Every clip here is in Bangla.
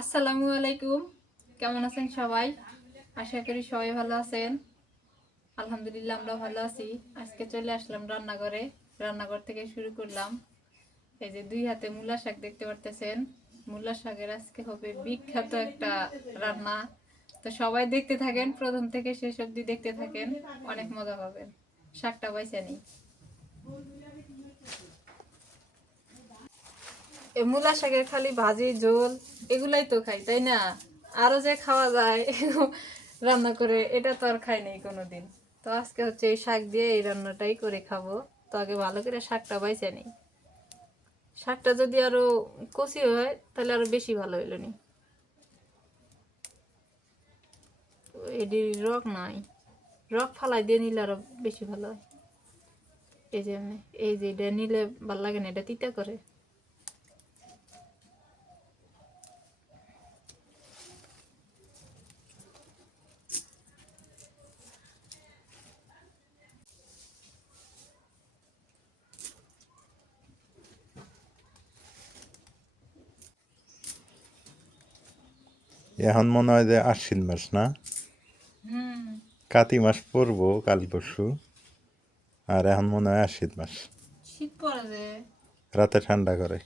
আসসালামু আলাইকুম। কেমন আছেন সবাই? আশা করি সবাই ভালো আছেন। আলহামদুলিল্লাহ, আমরা ভালো আছি। আজকে চলে আসলাম রান্নাঘরে। রান্নাঘর থেকে শুরু করলাম। এই যে দুই হাতে মূলা শাক দেখতে পারতেছেন। মূলা শাকের আজকে হবে বিখ্যাত একটা রান্না। তো সবাই দেখতে থাকেন, প্রথম থেকে শেষ অবধি দেখতে থাকেন। অনেক মজা পাবেন। শাকটা বাইসা নিই। এ মূলা শাকের খালি ভাজি, ঝোল এগুলাই তো খাই, তাই না? আরও যে খাওয়া যায়, রান্না করে, এটা তো আর খাই নাই কোনোদিন। তো আজকে হচ্ছে এই শাক দিয়ে এই রান্নাটাই করে খাব। তো আগে ভালো করে শাকটা বাইছে নিই। শাকটা যদি আরও কষি হয়, তাহলে আরও বেশি ভালো হইল নি। এটি রক নাই। রক ফালাই দিয়ে নিলে আরও বেশি ভালো হয়। এই যে এই যে এটা নিলে ভালো লাগে না, এটা তিতা করে। এখন মনে হয় যে আশ্বিন মাস না? হুম। কাতি মাস পড়ব কাল পরশু আর এখন মনে হয় আশ্বিন মাস। শীত পড়ে যে। রাতে ঠান্ডা করে।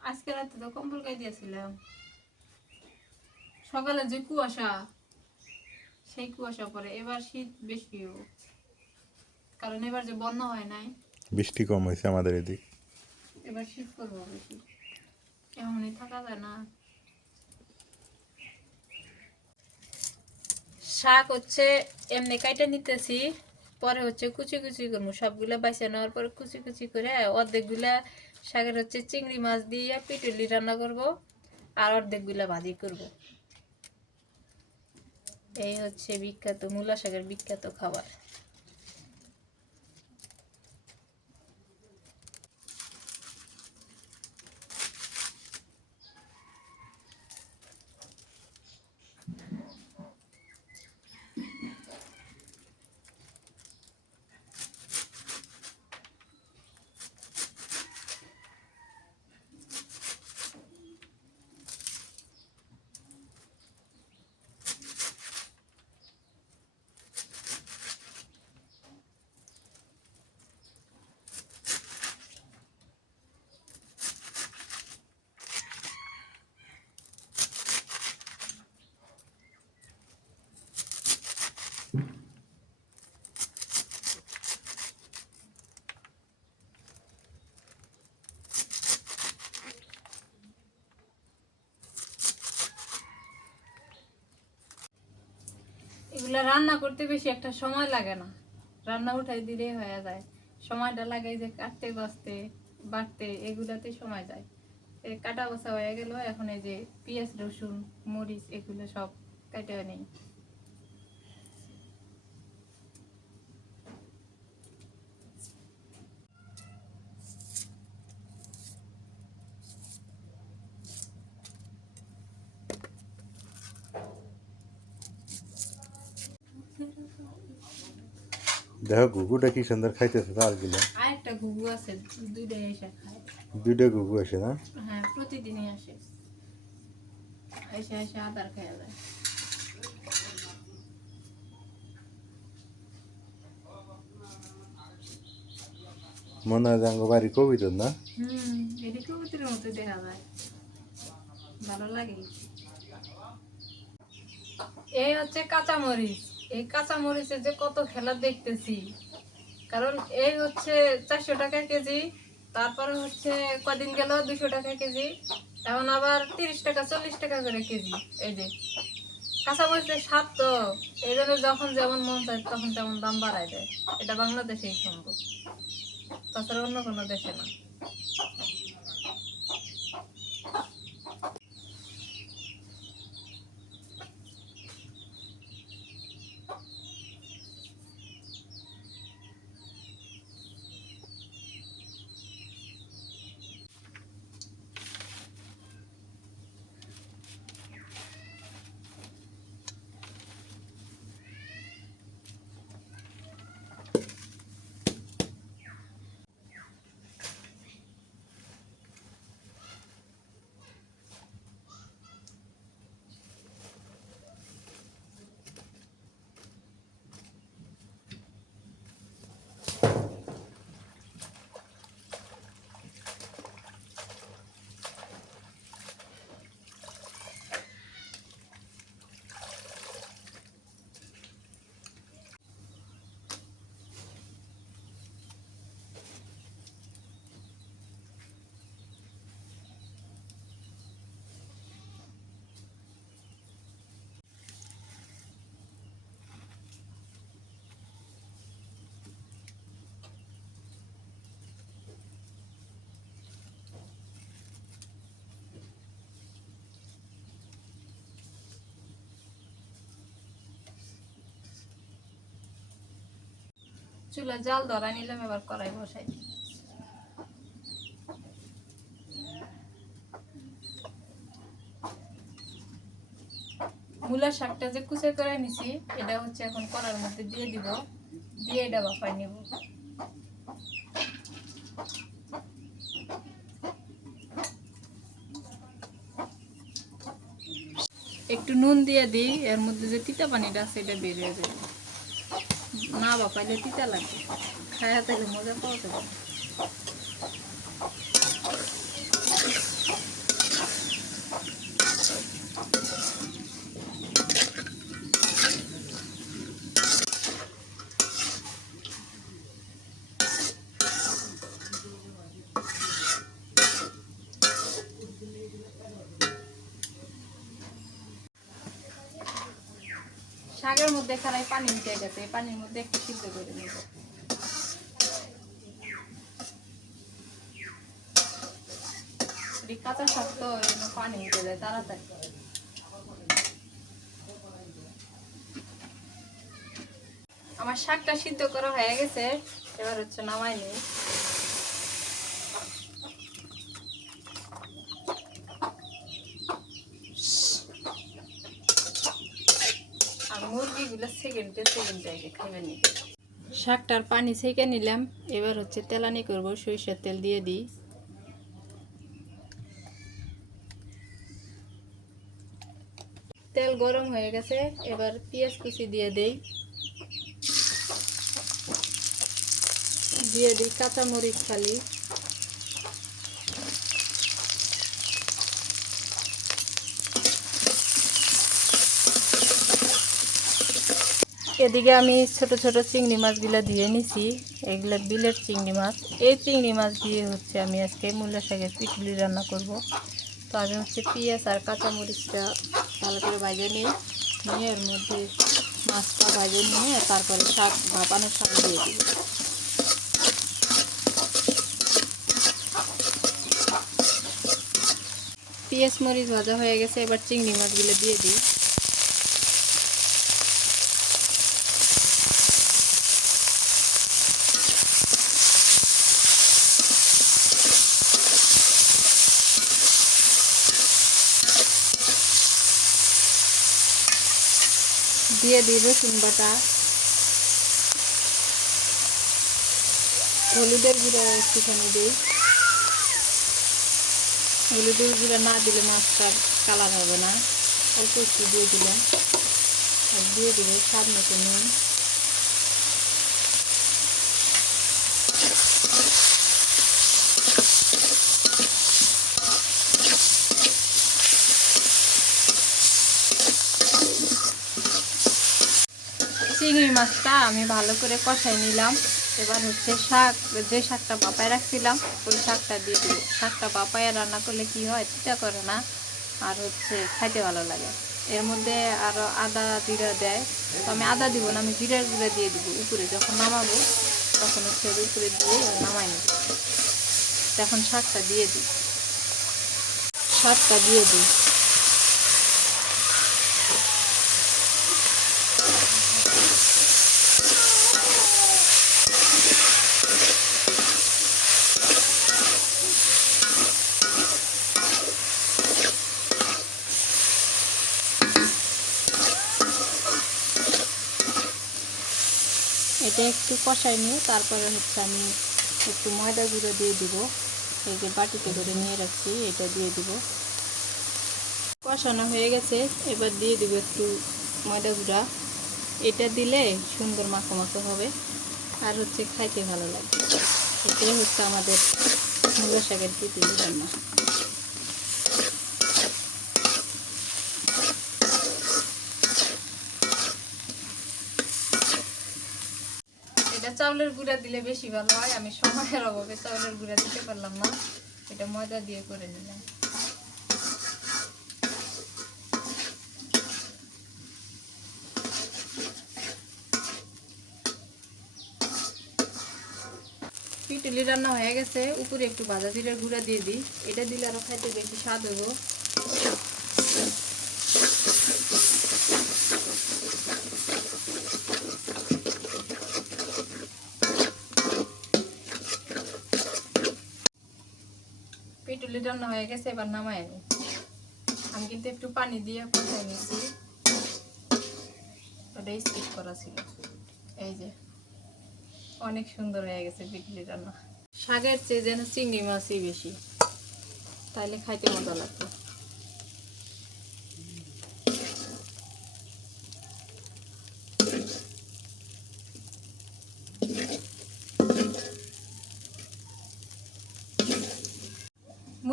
আজকে রাতে তো কম্বল গায়ে দিয়েছিলাম। সকালে যে কুয়াশা সেই কুয়াশা পরে এবার শীত বেশি। কারণ এবার যে বন্যা হয় নাই। বৃষ্টি কম হয়েছে আমাদের এদিক। এবার শীত করব বেশি। এমনই থাকা যায় না। শাক হচ্ছে এমনি কাইটা নিতেছি, পরে হচ্ছে কুচি কুচি করব। সবগুলো বাইসে নেওয়ার পরে কুচি কুচি করে অর্ধেকগুলা শাকের হচ্ছে চিংড়ি মাছ দিয়ে পিটুলি রান্না করব আর অর্ধেকগুলা ভাজি করব। এই হচ্ছে বিখ্যাত মূলা শাকের বিখ্যাত খাবার। এগুলা রান্না করতে বেশি একটা সময় লাগে না। রান্না উঠাই দিলেই হয়ে যায়। সময়টা লাগে যে কাটতে, বাঁচতে, বাড়তে, এগুলাতে সময় যায়। কাটা বসা হয়ে গেল এখন এই যে পেঁয়াজ, রসুন, মরিচ, এগুলো সব কেটে নেই। দেখো ঘুঘুটা কি সুন্দর খাইতেছে তারগুলো আর একটা ঘুঘু আছে দুইটাই এসে খায়। দুইটা ঘুঘু আসে না? হ্যাঁ প্রতিদিনই আসে। এসে এসে আদার খেয়ে যায় মনে হয় আমার বাড়ি কবিত না? হুম এটি কবুতরের মতো দেখা যায়। ভালো লাগে। এই হচ্ছে কাঁচা মরিচ এই কাঁচা মরিচের যে কত খেলা দেখতেছি। কারণ এই হচ্ছে চারশো টাকা কেজি, তারপরে হচ্ছে কদিন গেল দুশো টাকা কেজি, এখন আবার তিরিশ টাকা, চল্লিশ টাকা করে কেজি, এই যে। কাঁচা মরিচের স্বাদ তো, এই জন্য যখন যেমন মন চায় তখন তেমন দাম বাড়ায় দেয়। এটা বাংলাদেশেই সম্ভব। তাছাড়া অন্য কোনো দেশে না। চুলা জাল ধরা নিলাম, এবার কড়াই বসাই মূলার শাকটা যে কুচে করে নিছি, এটা হচ্ছে এখন কড়ার মধ্যে দিয়ে দিব, দিয়ে এটা বাফাই নিব। একটু নুন দিয়ে দিই, এর মধ্যে যে তিতা পানিটা আছে, এটা বেরিয়ে যাবে। না বাবা তিতা লাগে। খায়া তাইলে মজা পাওয়া যাবে না। শাকের মধ্যে খারাই পানি উঠে গেছে এই পানির মধ্যে একটু সিদ্ধ করে নেব। কাঁচা শাক তো এই জন্য পানি উঠে যায়, তাড়াতাড়ি। আমার শাকটা সিদ্ধ করা হয়ে গেছে, এবার হচ্ছে নামাই নিই আর শাকটার পানি ছেঁকে নিলাম। এবার হচ্ছে তেলানি করব, সরিষার তেল দিয়ে দিই। তেল গরম হয়ে গেছে, এবার পেঁয়াজ কুচি দিয়ে দেই। দিয়ে দিই কাঁচা মরিচ খালি এদিকে আমি ছোট ছোট চিংড়ি মাছগুলো দিয়ে নিছি। এগুলো বিলের চিংড়ি মাছ। এই চিংড়ি মাছ দিয়ে হচ্ছে আমি আজকে মূল্য শাকের পিঠুলি রান্না করব। তো আমি হচ্ছে পেঁয়াজ আর কাঁচামরিচটা ভালো করে ভাজে নিই। নিয়ে এর মধ্যে মাছটা ভাজে নিয়ে তারপরে শাক, ভাপানো শাক দিয়ে দিব। পেঁয়াজ, মরিচ ভাজা হয়ে গেছে। এবার চিংড়ি মাছগুলো দিয়ে দিই। দিয়ে দিই রসুন বাটা হলুদের গুঁড়া একটুখানি দিই। হলুদের গুঁড়া না দিলে মাছটার কালার হবে না। অল্প একটু দিয়ে দিলাম। আর দিয়ে দিব স্বাদ মতো নুন। চিংড়ি মাছটা আমি ভালো করে কষাই নিলাম। এবার হচ্ছে শাক, যে শাকটা বাপায় রাখছিলাম, ওই শাকটা দিয়ে দিব। শাকটা বাপায় রান্না করলে কি হয়, তিতা করে না, আর হচ্ছে খাইতে ভালো লাগে। এর মধ্যে আরও আদা জিরা দেয়। তো আমি আদা দিব না, আমি জিরার গুঁড়া দিয়ে দিব উপরে। যখন নামাবো, তখন হচ্ছে উপরে দিয়ে নামাই নেব। তখন শাকটা দিয়ে দিই। শাকটা দিয়ে দিই। এটা একটু কষাই নিয়ে তারপরে হচ্ছে আমি একটু ময়দা গুঁড়ো দিয়ে দিব। এই যে বাটিতে করে নিয়ে রাখছি, এটা দিয়ে দিব। কষানো হয়ে গেছে, এবার দিয়ে দিব একটু ময়দা গুঁড়া। এটা দিলে সুন্দর মাখো মাখো হবে, আর হচ্ছে খাইতে ভালো লাগবে এটাই হচ্ছে আমাদের মূলা শাকের পিতুলি রান্না এটা চাউলের গুঁড়া দিলে বেশি ভালো হয়, আমি সময়ের অভাবে চাউলের গুঁড়া দিতে পারলাম না। এটা ময়দা দিয়ে করে নিলাম। পিটুলি রান্না হয়ে গেছে, উপরে একটু ভাজা জিরার গুঁড়া দিয়ে দিই। এটা দিলে আরও খাইতে বেশি স্বাদ হব রান্না হয়ে গেছে, এবার নামাই আমি। আমি কিন্তু একটু পানি দিয়ে কষাই নিছি ওটাই স্কিপ করা ছিল। এই যে, অনেক সুন্দর হয়ে গেছে বিকলি রান্না। শাকের চেয়ে যেন চিংড়ি মাছই বেশি। তাইলে খাইতে মজা লাগতো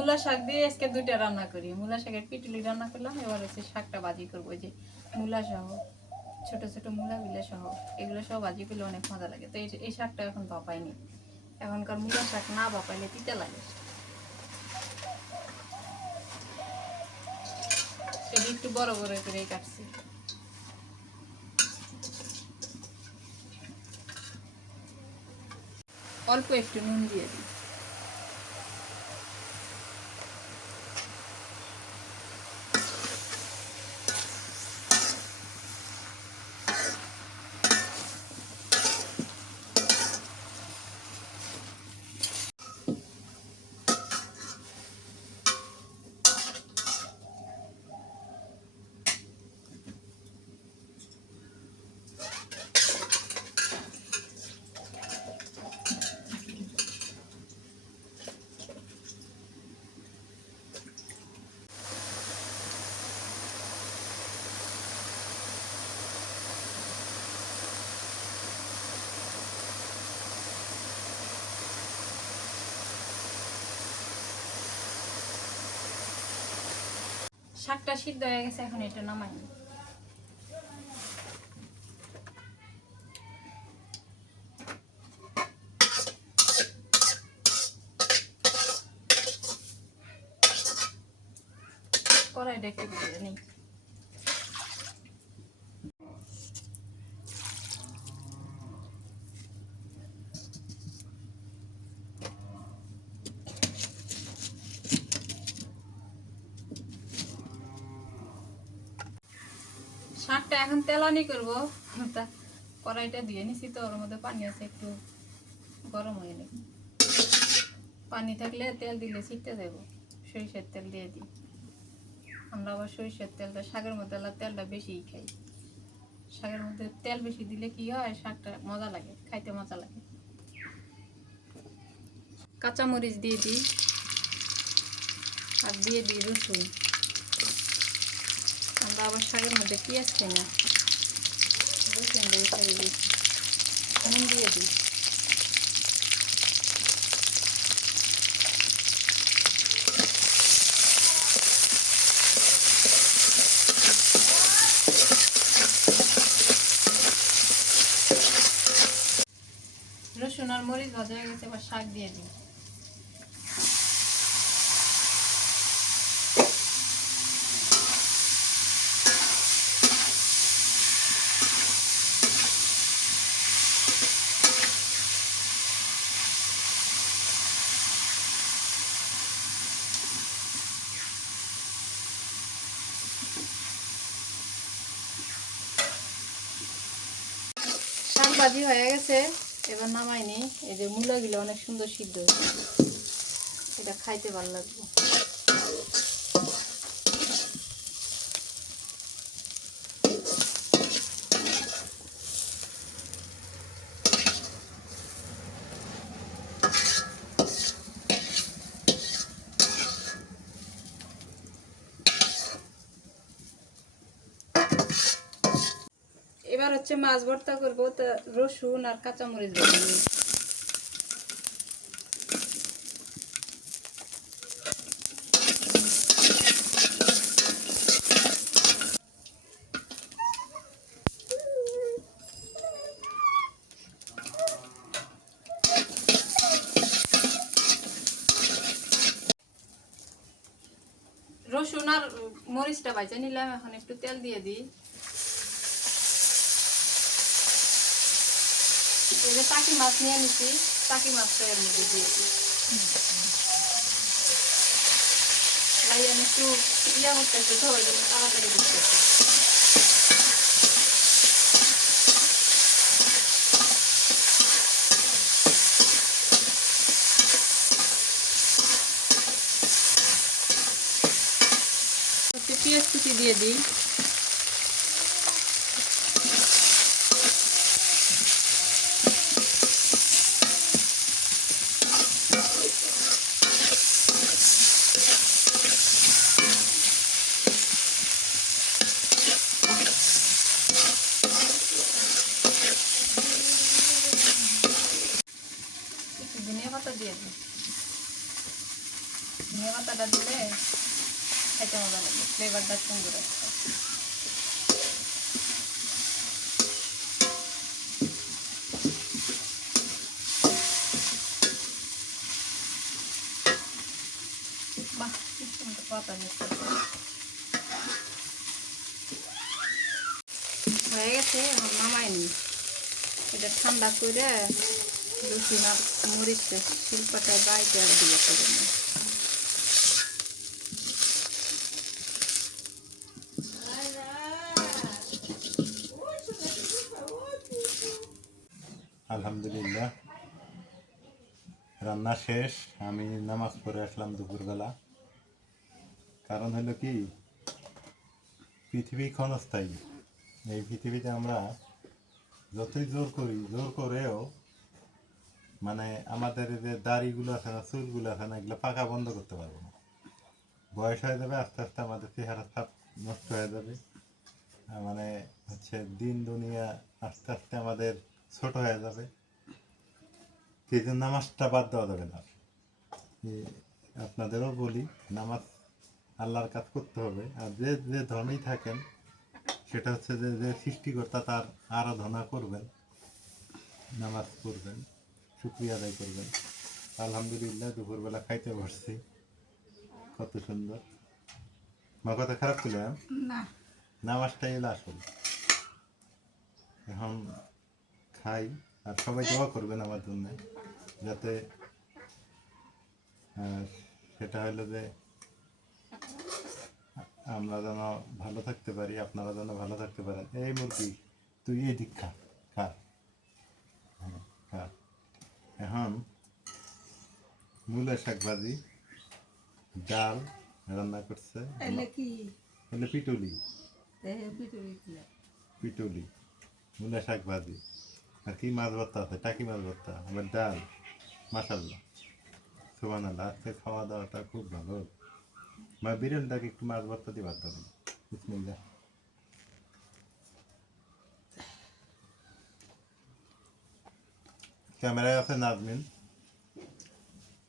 মূলা শাক দিয়ে আজকে দুইটা রান্না করি। মূলা শাকের পিটুলি রান্না করলাম, এবার হচ্ছে শাকটা ভাজি করব যে মূলা সহ, ছোট ছোট বিলে সহ, এগুলো সব ভাজি করলে অনেক মজা লাগে। তো এই- শাকটা এখন বাপাইনি। এখনকার মূলা শাক না বাপাইলে তিতে লাগে। একটু বড় বড় করে কাটছি। অল্প একটু নুন দিয়ে দিই। শাকটা সিদ্ধ হয়ে গেছে এখন এটা নামাই নিই। কড়াইটা একটু দিয়ে নিই শাকটা এখন তেলানি করব। তা কড়াইটা দিয়ে নিছি তো, ওর মধ্যে পানি আছে, একটু গরম হয়ে নি পানি থাকলে তেল দিলে ছিটতে দেব সরিষার তেল দিয়ে দিই। আমরা আবার সরিষার তেলটা, শাকের মধ্যে তেলটা বেশিই খাই। শাকের মধ্যে তেল বেশি দিলে কি হয়, শাকটা মজা লাগে, খাইতে মজা লাগে। কাঁচামরিচ দিয়ে দিই, আর দিয়ে দিই রসুন। আমরা আবার শাকের মধ্যে পেঁয়াজ খাই না? নুন দিয়ে দিই। রসুন আর মরিচ ভাজা হয়ে গেছে, এবার শাক দিয়ে দিই। শাক ভাজি হয়ে গেছে, এবার নামাইনি এই যে মূলাগুলো অনেক সুন্দর সিদ্ধ হয়েছে। এটা খাইতে ভালো লাগবে এবার হচ্ছে মাছ ভর্তা করব, তা রসুন আর কাঁচামরিচ রসুন আর মরিচটা ভাজা নিলাম, এখন একটু তেল দিয়ে দিই। যে টাকি মাছ নিয়ে নিছি টাকি মাছটা এর মধ্যে দিয়ে দিই তাই আমি একটু ইয়া করতেছি ওই জন্য তাড়াতাড়ি দিতেছি পেঁয়াজ কুচি দিয়ে দিই একটু ধনিয়া পাতা দিয়ে দিই ধনিয়া পাতাটা দিলে খেতে মজা লাগে ফ্লেভারটা সুন্দর আসছে বাহ কি সুন্দর পাতা নিচ্ছে হয়ে গেছে এখন নামাইনি এটা ঠান্ডা করে রসুন আর মরিচটা শিল্পাটায় বাইতে আর দিয়ে করবেন আলহামদুলিল্লাহ রান্না শেষ আমি নামাজ পড়ে আসলাম দুপুরবেলা কারণ হলো কি? পৃথিবী ক্ষণস্থায়ী। এই পৃথিবীতে আমরা যতই জোর করি, জোর করেও মানে আমাদের যে দাড়িগুলো আছে না, চুলগুলো আছে না, এগুলো পাকা বন্ধ করতে পারব না। বয়স হয়ে যাবে, আস্তে আস্তে আমাদের চেহারা ছাপ নষ্ট হয়ে যাবে। মানে হচ্ছে দিন দুনিয়া আস্তে আস্তে আমাদের ছোট হয়ে যাবে। সেই জন্য নামাজটা বাদ দেওয়া যাবে না। আপনাদেরও বলি, নামাজ আল্লাহর কাজ করতে হবে। আর যে যে ধর্মেই থাকেন সেটা হচ্ছে যে যে সৃষ্টিকর্তা তার আরাধনা করবেন নামাজ পড়বেন শুক্রিয়া আদায় করবেন। আলহামদুলিল্লাহ দুপুরবেলা খাইতে পারছি কত সুন্দর। মা কথা খারাপ ছিল হ্যাঁ? নামাজটাই হলো আসল। এখন খাই আর সবাই দোয়া করবেন আমার জন্য যাতে সেটা হলো যে আমরা যেন ভালো থাকতে পারি আপনারা যেন ভালো থাকতে পারেন। এই মুরগি তুই এই দিক খা খা হ্যাঁ, খা এখন মূলের শাক ভাজি ডাল রান্না করছে। হলে পিটুলি। পিটুলি মূলা শাক ভাজি আর কি মাছ ভর্তা আছে? টাকি মাছ ভর্তা আবার ডাল। মাসাল্লাহ সোমান আল্লাহ আজকে খাওয়া দাওয়াটা খুব ভালো। মা বিরিয়ানিটাকে একটু মাছ ভর্তা দিয়ে ভাত দেবেন ক্যামেরায় আছে নাজমিন।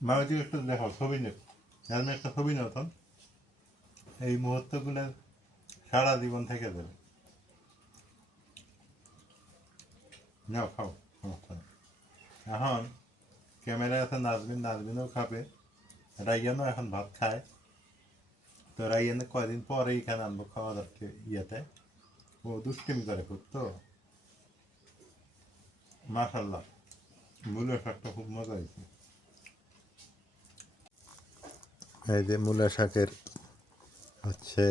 মা, ওই একটু দেখো ছবি নাজমিন একটা ছবি তো। এই মুহূর্তগুলো সারা জীবন থেকে যাবে। নাও, খাও। এখন ক্যামেরায় আছে নাজমিন, নাজমিনও খাবে। রাইয়ানও এখন ভাত খায়। তো রাইয়ানে কয়দিন পরে এখানে আনব, খাওয়া দাওয়া ইয়েতে? ও দুষ্টিমি করে খুব তো? মাশাল্লাহ মূলের শাকটা খুব মজা হয়েছে। এই যে মূলা শাকের হচ্ছে,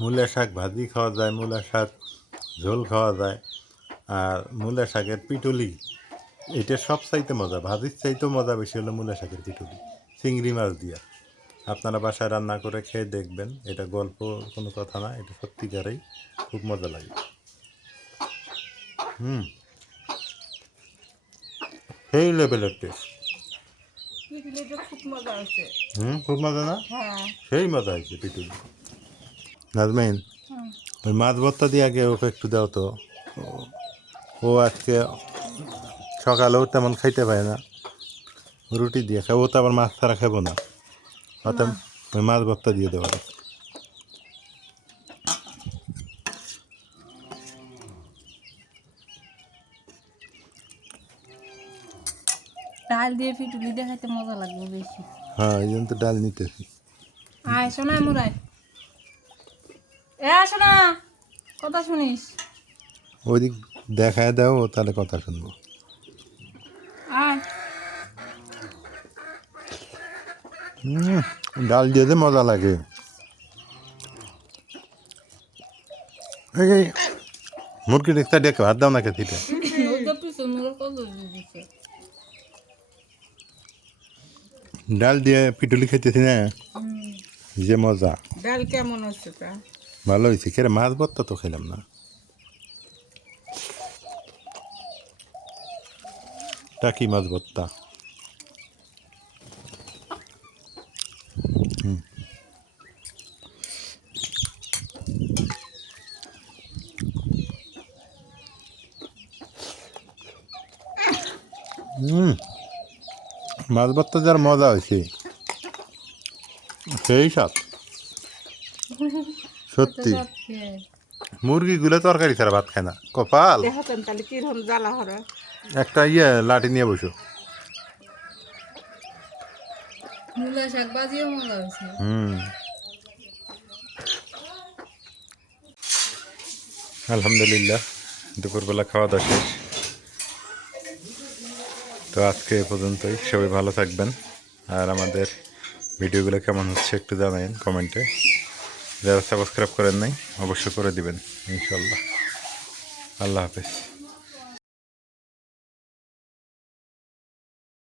মূলা শাক ভাজি খাওয়া যায়, মূলা শাক ঝোল খাওয়া যায়, আর মূলা শাকের পিটুলি, এটা সব চাইতে মজা, ভাজির চাইতেও মজা বেশি হলো মূলা শাকের পিটুলি। চিংড়ি মাছ দিয়া। আপনারা বাসায় রান্না করে খেয়ে দেখবেন এটা গল্প কোনো কথা না এটা সত্যিকারেই খুব মজা লাগে। হুম। সেই লেভেলের টেস্ট হুম খুব মজা না? হ্যাঁ। সেই মজা হয়েছে পিটুলি। নাজমাইন ওই মাছ ভর্তা দিয়ে আগে ওকে একটু দাও তো। ও আজকে সকালেও তেমন খাইতে পারে না। রুটি দিয়ে খাব তো আবার মাছ ছাড়া খাব না। অত ওই মাছ ভর্তা দিয়ে দেওয়া ডাল দিয়ে পিটুলি দিয়ে খাইতে মজা লাগবে বেশি। হ্যাঁ এই জন্য তো ডাল নিতেছি। আয় শোনা মুরাই এ শোনা কথা শুনিস? ওইদিক দেখায় দাও তাহলে কথা শুনব। আয় হুম, ডাল দিয়ে মজা লাগে। মুরগি দেখতে ডেকে ভাত দাও না খেতে ডাল দিয়ে পিটুলি খাইতেছি না? যে মজা। ডাল কেমন হচ্ছে ভালো হয়েছে কেরে মাছ ভর্তা তো খেলাম না। টাকি মাছ ভর্তা। মাছ ভর্তা যার মজা হয়েছে। সেই সাথ সত্যি। মুরগিগুলো তরকারি ছাড়া ভাত খায় না। কপাল। একটা ইয়ে লাঠি নিয়ে বসো। হুম। আলহামদুলিল্লাহ দুপুরবেলা খাওয়া দাওয়া শেষ। তো আজকে এ পর্যন্তই। সবাই ভালো থাকবেন। আর আমাদের ভিডিওগুলো কেমন হচ্ছে একটু জানাবেন কমেন্টে। যারা সাবস্ক্রাইব করেন নাই, অবশ্যই করে দিবেন ইনশাল্লাহ আল্লাহ হাফেজ।